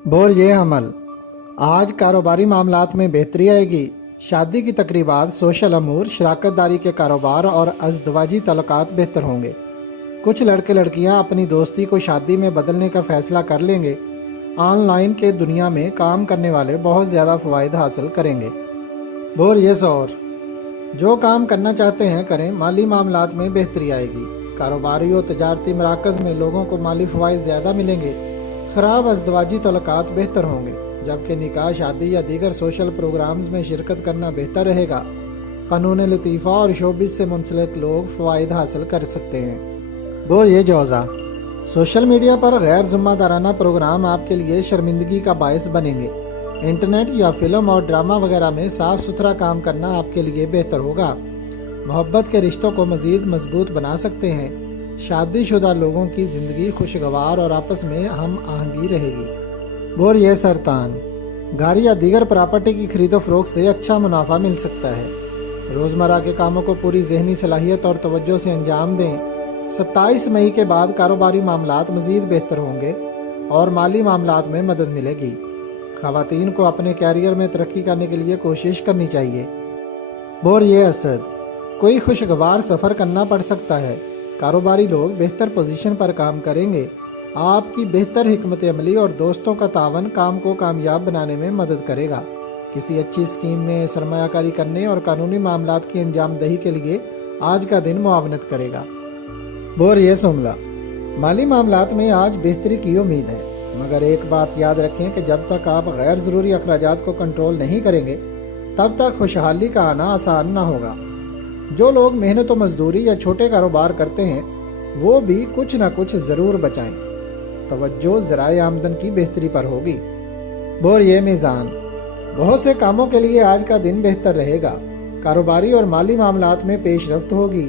Bore ये अमल आज कारोबारी मामलात में बेहतरी आएगी। शादी की तकरीबात, सोशल अमूर, शराकतदारी के कारोबार और अज़दवाजी तल्लुकात बेहतर होंगे। कुछ लड़के लड़कियां अपनी दोस्ती को शादी में बदलने का फैसला कर लेंगे। ऑनलाइन के दुनिया में काम करने वाले बहुत ज़्यादा फ़वाइद हासिल करेंगे। बोर ये सौर जो काम करना चाहते हैं करें, माली मामलात में बेहतरी आएगी। कारोबारी और तजारती मराकज़ में लोगों को माली फ़वाइद ज़्यादा मिलेंगे। ख़राब अज़दवाजी तल्लुकात बेहतर होंगे, जबकि निकाह, शादी या दीगर सोशल प्रोग्राम्स में शिरकत करना बेहतर रहेगा। क़ानून लतीफ़ा और शोबिस से मुंसलिक लोग फ़वाइद हासिल कर सकते हैं। बोर ये जौज़ा सोशल मीडिया पर गैर ज़िम्मेदाराना प्रोग्राम आपके लिए शर्मिंदगी का बायस बनेंगे। इंटरनेट या फिल्म और ड्रामा वगैरह में साफ़ सुथरा काम करना आपके लिए बेहतर होगा। मोहब्बत के रिश्तों को मज़ीद मजबूत बना सकते हैं। शादीशुदा लोगों की ज़िंदगी खुशगवार और आपस में हम आहंगी रहेगी। बोर ये सरतान घर या दीगर प्रॉपर्टी की खरीदो फरोख्त से अच्छा मुनाफा मिल सकता है। रोज़मर्रा के कामों को पूरी ज़हनी सलाहियत और तवज्जो से अंजाम दें। 27 मई के बाद कारोबारी मामलात मज़ीद बेहतर होंगे और माली मामलात में मदद मिलेगी। ख़वातीन को अपने कैरियर में तरक्की करने के लिए कोशिश करनी चाहिए। बोर ये असद कोई खुशगवार सफ़र करना पड़ सकता है। कारोबारी लोग बेहतर पोजीशन पर काम करेंगे। आपकी बेहतर हिकमत अमली और दोस्तों का तावन काम को कामयाब बनाने में मदद करेगा। किसी अच्छी स्कीम में सरमायाकारी करने और कानूनी मामलात की अंजामदही के लिए आज का दिन मुआवनत करेगा। बोर ये सुमला माली मामलात में आज बेहतरी की उम्मीद है, मगर एक बात याद रखें कि जब तक आप गैर ज़रूरी अखराजात को कंट्रोल नहीं करेंगे तब तक खुशहाली का आना आसान ना होगा। जो लोग मेहनत व मजदूरी या छोटे कारोबार करते हैं वो भी कुछ ना कुछ ज़रूर बचाएं। तवज्जो ज़राए आमदन की बेहतरी पर होगी। बोर ये मीज़ान बहुत से कामों के लिए आज का दिन बेहतर रहेगा। कारोबारी और माली मामलात में पेशरफ्त होगी।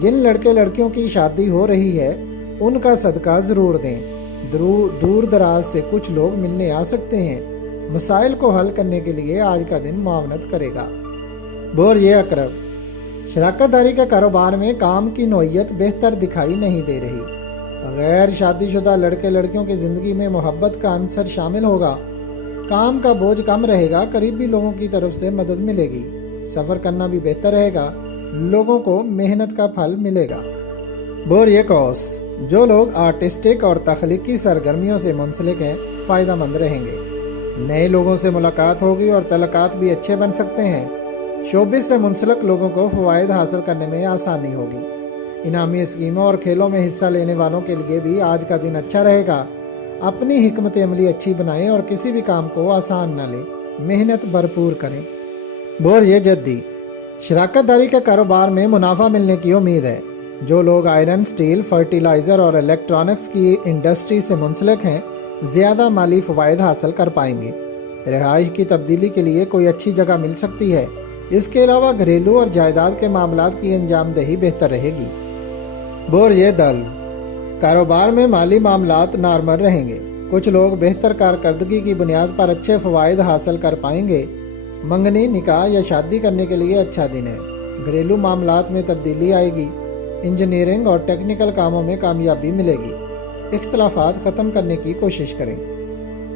जिन लड़के लड़कियों की शादी हो रही है उनका सदका ज़रूर दें। दूर दराज से कुछ लोग मिलने आ सकते हैं। मसाइल को हल करने के लिए आज का दिन मुआवनत करेगा। बोर ये अकरब शराकतदारी के कारोबार में काम की नौइयत बेहतर दिखाई नहीं दे रही। गैर शादीशुदा लड़के लड़कियों की ज़िंदगी में मोहब्बत का अंसर शामिल होगा। काम का बोझ कम रहेगा। करीबी लोगों की तरफ से मदद मिलेगी। सफ़र करना भी बेहतर रहेगा। लोगों को मेहनत का फल मिलेगा। बोर ये कौस जो लोग आर्टिस्टिक और तख्लीकी सरगर्मियों से मुंसलिक हैं फ़ायदा मंद रहेंगे। नए लोगों से मुलाकात होगी और तल्लुकात भी अच्छे बन सकते हैं। शोबिस से मुंसलिक लोगों को फ़वाइद हासिल करने में आसानी होगी। इनामी स्कीमों और खेलों में हिस्सा लेने वालों के लिए भी आज का दिन अच्छा रहेगा। अपनी हिकमत अमली अच्छी बनाएं और किसी भी काम को आसान न लें। मेहनत भरपूर करें। बोर ये जद्दी शराकतदारी के कारोबार में मुनाफा मिलने की उम्मीद है। जो लोग आयरन, स्टील, फर्टिलाइज़र और इलेक्ट्रॉनिक्स की इंडस्ट्री से मुंसलिक हैं ज़्यादा माली फ़वाइद हासिल कर पाएंगे। रिहाइश की तब्दीली के लिए कोई अच्छी जगह मिल सकती है। इसके अलावा घरेलू और जायदाद के मामलात की अंजामदही बेहतर रहेगी। बोर ये दल कारोबार में माली मामलात नॉर्मल रहेंगे। कुछ लोग बेहतर कारकर्दगी की बुनियाद पर अच्छे फ़वाइद हासिल कर पाएंगे। मंगनी, निकाह या शादी करने के लिए अच्छा दिन है। घरेलू मामलात में तब्दीली आएगी। इंजीनियरिंग और टेक्निकल कामों में कामयाबी मिलेगी। इख्तलाफात ख़त्म करने की कोशिश करें।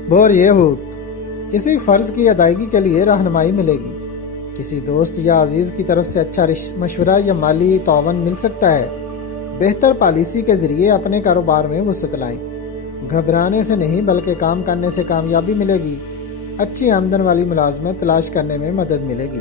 बोर ये हूत किसी फ़र्ज़ की अदायगी के लिए रहनुमाई मिलेगी। किसी दोस्त या अजीज़ की तरफ से अच्छा मशवरा या माली तावन मिल सकता है। बेहतर पॉलिसी के ज़रिए अपने कारोबार में वसअत लाएं। घबराने से नहीं बल्कि काम करने से कामयाबी मिलेगी। अच्छी आमदन वाली मुलाजमत तलाश करने में मदद मिलेगी।